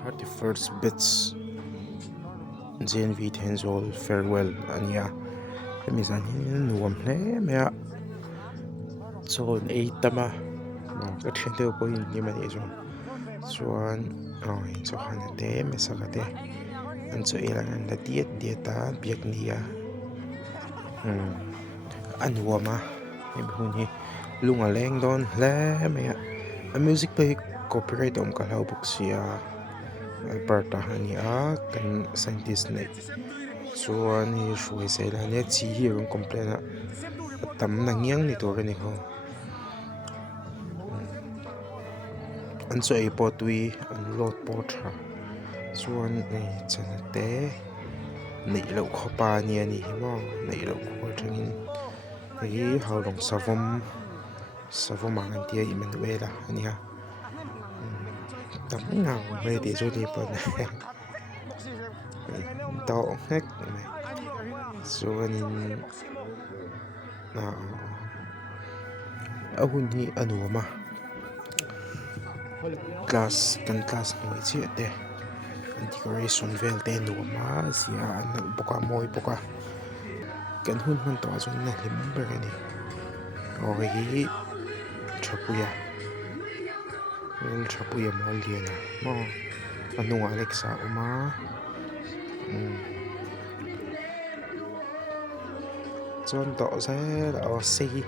31st bits JNV Thenzawl farewell ania mi zan hin nuam hle mea chon ei tama ka thlen deuh pawh in ni mani chuan in chu han te me sakate an chu elang an la dieta biak nia an nuama mi hun hi lunga leng don hle mea a music play copyright om ka hlau buk sia Alberta ania kan scientist nei chuan hi ruaitheh la nia chi hi ron complain a tam na ngiang ni tur ani ho an chu ei pawh tui an load pawh tha chuan ei chana te nei lo khopa ania ni hi maw nei lo khawr thangin hei haulawng savom ang an tia Emmanuela ania tam nga mai de zo ni pa tao hek chuan in a hun hi anuama class noi chi te decoration vel te nuama sia an boka moi boka kan hun man to chuan na hlim ber ani hi thapuya mol liana mo anunga Alexa uma chuan to zel a sei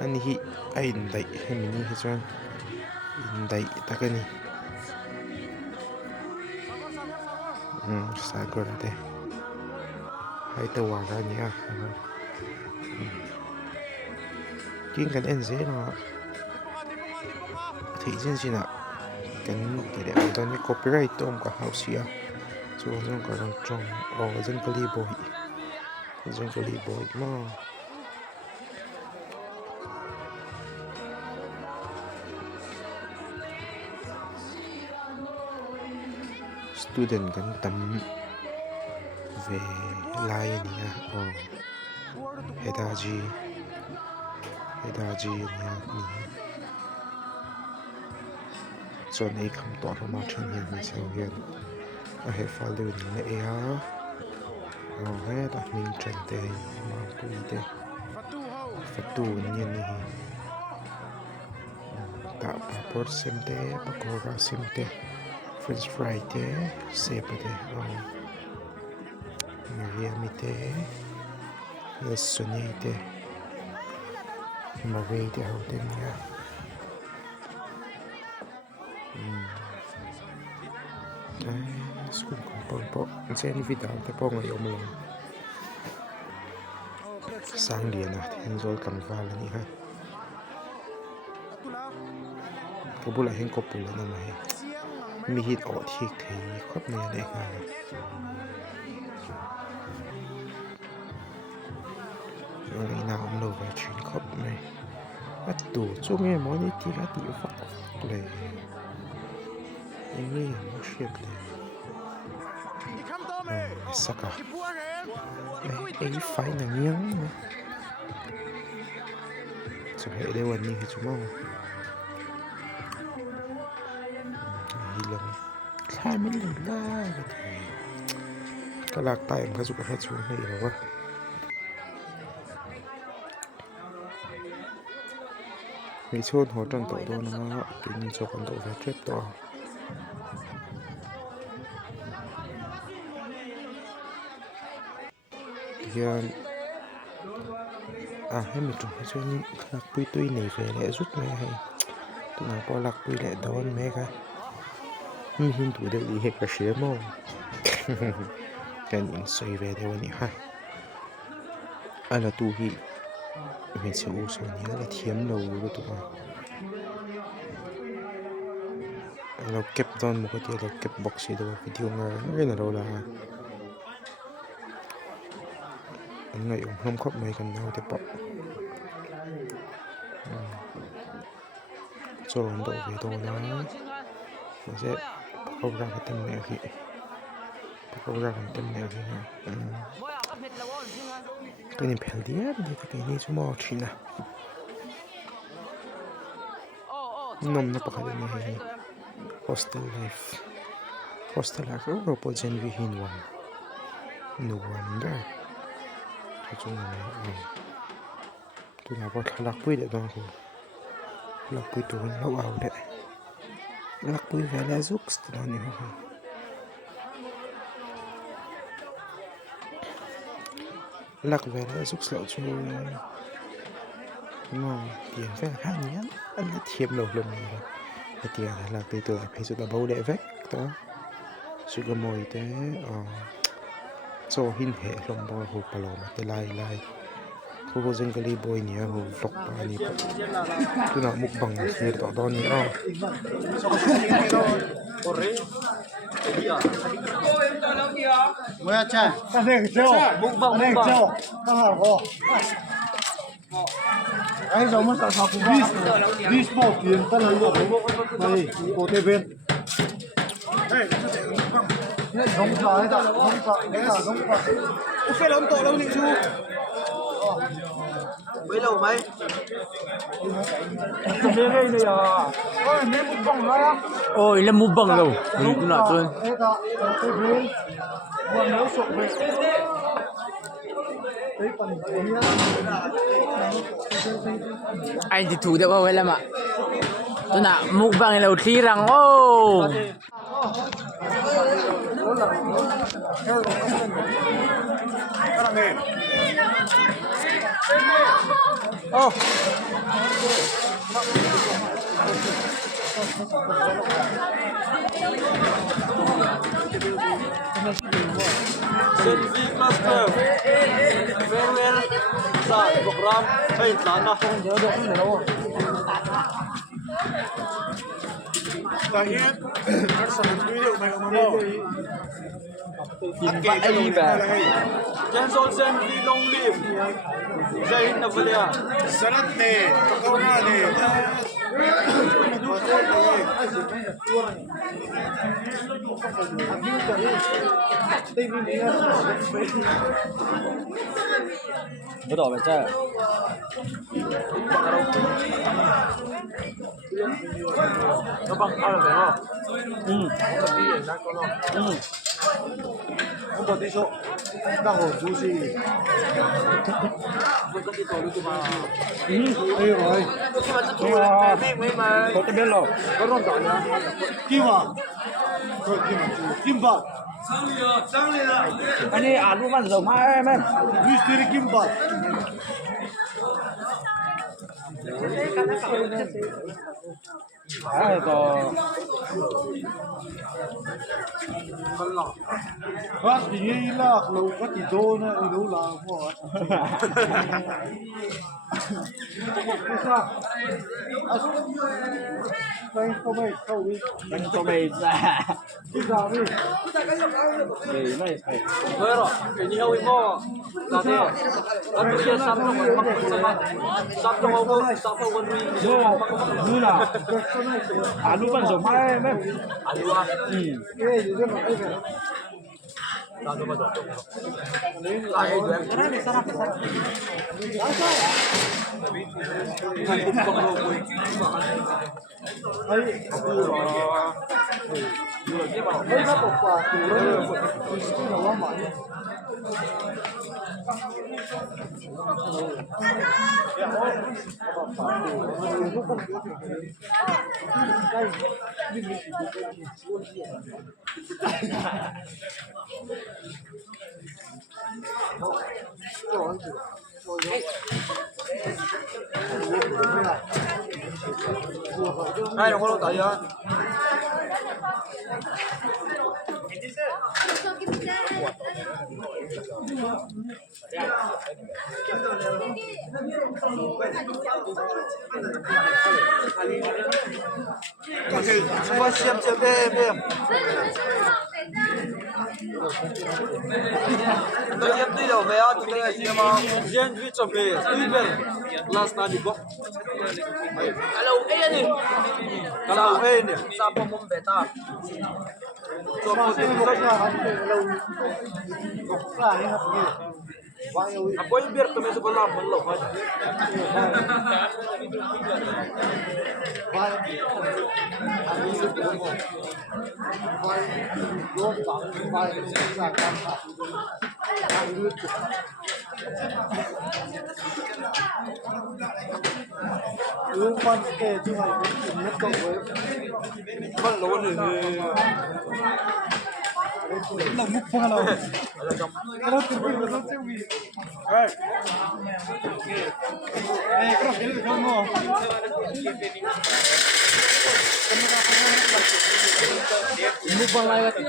ani hi a in dai hemini hi chuan in dai takani sagur te hai te wara nia king kan en ze na thì trên gì nào cái để người ta copyright tôm cả house ya cho nên có rằng trong dân cái boy mà student kan tam về lai nia hedaji nia ni cho nên không tỏ ra mặt trên hiện mình sẽ hiện ở hệ pha lưu này e ha hết đặt mình trần tề mà bùi tề phát tu nhiên này tạo passport xem tề pakora xem tề French fry tề sẹp tề Miami tề Sunny tề Marie tề hậu tề nha school compound po JNV te po ngai om lo sang dia na Thenzawl kanval ani ha kabula hen kopula na mai mi hit o thik thei khop ne le nga ngai na om lo ba chin khop mai at tu chu nge mo ni ti ha ti fa le nge mo ship le saka ei phải là nghiêng cho hệ đâyวันนี้คือชั่วโมงฮีลงใช่ไม่ลืมได้ก็ลากไต่มันก็สุกให้ช่วยให้แล้ววะมีช่วงหัวจันโตโดนนะกินโซกันโตแฟเทปต่อhiện hay mình trồng cho những lạc quy tuy này về lại rút mẹ hay tụi nào bỏ lạc quy lại đón mẹ cả mình hình tuổi được đi hết cả sữa mồ cái những xoay về đây vậy ha là tu hi mình sẽ uống số nhớ là thiếm đầu của tụi nàoเราเก็บตอนปกติเราเก็บบ็อกซ์ดูวิดีโอมาไม่ได้เราละngày ủng hôm khóc này gần nhau thì bọc cho ấn độ về đồ nó sẽ không ra cái tâm này khi không ra cái tâm này khi cái này phải điếc thì cái này chúng mò chỉ nào nằm nó bạc cái này hostel life Costa la ko po JNV hinwan. No wonder. Ito na ito na po lakpui de dong ko. Lakpui to law de. Lakpui vela zuks to ni ho. Lak vela zuks la chu. No, tiền phải khác nhá. Anh là thiệp lầu lồng này. Cái tiền là từ từ phải sự là bầu đệ vách đó. Sự là mồi thế cho hin hệ lồng bò hồ bà lò mà thế lai cô vô dân cái li bồi nhỉ hồ vlog bà nhỉ tôi nào mukbang thì tỏ đòn nhỉ 뭐야 차? mukbang cái giống nó sao cũng đi sport tiền tất là luôn này cổ tê bên giống phải đó giống phải phê lắm tổ lâu định chú mấy lâu mấy ôi là mukbang đâu cũng là tôi anh thì thủ được bao nhiêu mà tôi nè mukbang này là thi rằng ô JNV Cluster farewell sa program ay sana kahit sa video may umamo Thenzawl JNV long live Jai Hind Navalia Sarat ne Kauna ne bắt đầu phải chơi nó bằng ao là phải không? Không có tí số đang hồn chú gì đây rồi có cái bên rồi có rong rộng nhá kim à kim bạc anh đi ăn luôn ăn rồng hai em mystery kim bạc à có phát thì nghĩ là lâu phát thì đô nữa lâu là của đây không mày câu đi anh cho mày ra đi ra đi để mày phải thôi rồi cái nhiều ý mò là thế anh bây giờ sắm trong một băng sắm trong một băng sắm trong một như là ăn luôn ăn rồng hai em ăn luôn cái gì chứ mà cái này đây là con lô tẩy á Qua xem em tôi em đi đâu về chúng ta xem JNV cho về Uber last night box alo em đi kalau ini siapa mau beta cho một cái Aku yang biar kami sebelah melok aja. Mukbang lagi.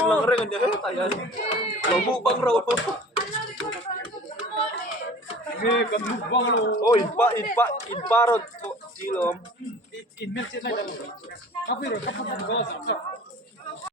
Lang rin niya tayo. Mukbang raw. Kan mukbang lo. Oh, inparot silom. In milk sila. Kapi ro, kapi mo